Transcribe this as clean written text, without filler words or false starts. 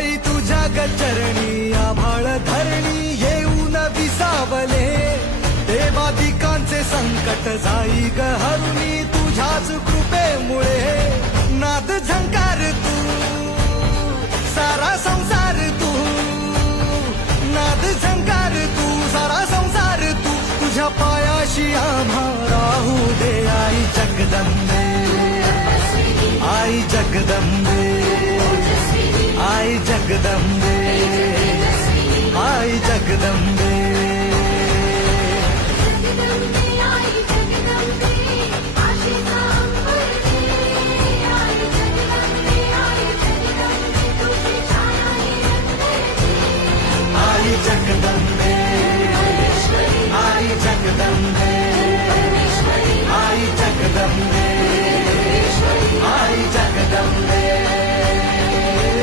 आई तुझ्या गचरणी आभाळ धरणी येऊन विसावले, देवादिकांचे संकट जाई ग हरुणी तुझ्याच कृपेमुळे. नाद झंकार तू सारा संसार तू, नाद झंकार तू सारा संसार तू, तुझ्या पायाशी आम्हा राहू दे आई जगदंबे, आई जगदंबे, आई जगदंबे, आई जगदंबे.